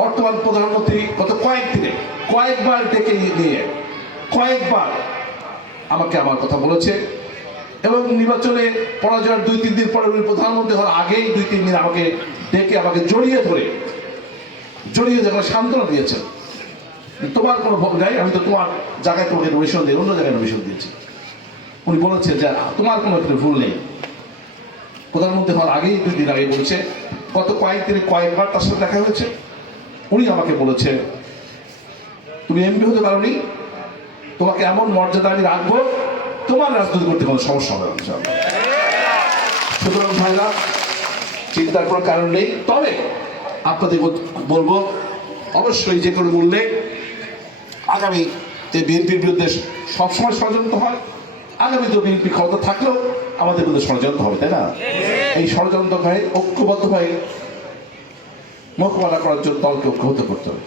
বর্তমান প্রধানমন্ত্রী গত কয়েকবার ডেকে নিয়ে কয়েকবার আমাকে আমার কথা বলেছে এবং নির্বাচনে পরাজয়ের 2-3 দিন পরে উনি প্রধানমন্ত্রী হওয়ার আগেই 2-3 দিন আমাকে ডেকে আমাকে জড়িয়ে যখন সান্ত্বনা দিয়েছেন, তোমার কোনো ভোগ নাই, আমি তো তোমার জায়গায় তোমাকে নমিশন দিই, অন্য জায়গায় নমিশন দিয়েছি। উনি বলেছেন যে তোমার কোনো এখানে ভুল নেই। প্রধানমন্ত্রী হওয়ার আগেই 2 দিন আগে বলছে, গত কয়েকদিনে কয়েকবার তার সাথে দেখা হয়েছে। উনি আমাকে বলেছে তুমি এমপি হতে পারোনি, তোমাকে এমন মর্যাদা আমি রাখবো, তোমার রাজনীতি করতে কোনো সমস্যা হবে না। সুতরাং ভাইরা, চিন্তার কোনো কারণ নেই। তবে আপনাদের বলবো, অবশ্যই যে কোনো মূল্যে আগামী যে বিএনপির বিরুদ্ধে সবসময় ষড়যন্ত্র হয়, আগামী তো বিএনপি ক্ষমতা থাকলেও আমাদের বিরুদ্ধে ষড়যন্ত্র হবে, তাই না? এই ষড়যন্ত্র ঐক্যবদ্ধ হয়ে মোকাবেলা করার জন্য দলকে ঐক্যবদ্ধ করতে হবে।